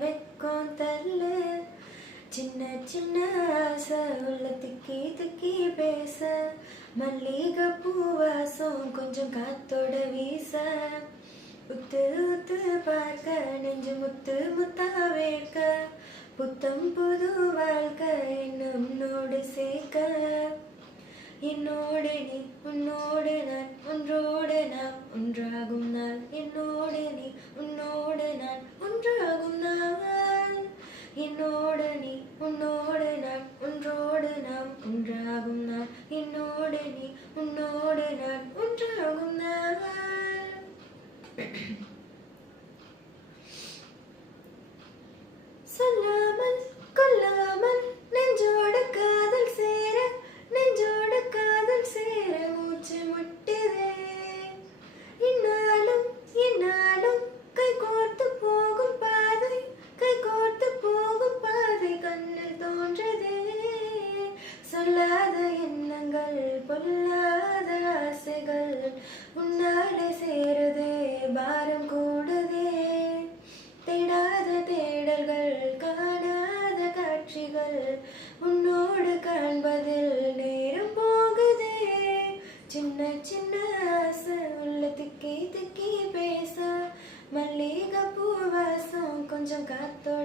வெக்கம் தள்ளு சின்ன சின்ன ஆசை உள்ள திக்கி திக்கி பேச மல்லிகை பூவாசம் கொஞ்சம் காத்தோட வீச உத்து உத்து பார்க்க நெஞ்சு முத்து முத்தா வேர்க்க புத்தம் புது வாழ்க்கை என்னோடு சேர்க்க என்னோடு நீ உன்னோடு நான் ஒன்றோடு நாம் ஒன்றாகும் நாள் என்னோடு நீ உன்னோடு நான் ஒன்றாகும் நாள் என்னோடு நீ உன்னோடு நான் ஒன்றோடு நாம் ஒன்றாகும் நாள் என்னோடு நீ உன்னோடு நான் ஒன்றாகும் நாள் சொல்லாமல் கொல்லாமல் நெஞ்சோடு காதல் சேர நெஞ்சோடு காதல் சேர மூச்சு முட்டுதே இந்நாளும் இந்நாளும் கை கோர்த்து போகும் பாதை கை கோர்த்து போகும் பாதை கண்ணில் தோன்றதே சொல்லாத எண்ணங்கள் பொல்லாத ஆசைகள் உன்னாலே சேருதே பாரம் கூடுதே தேடாத தேடல்கள் காணாத காட்சிகள் உன்னோடு காண்பதில் நேரம் போகுதே சின்ன சின்ன ஆசை உள்ள திக்கி திக்கி பேச மல்லிகை பூவாசம் கொஞ்சம் காத்தோ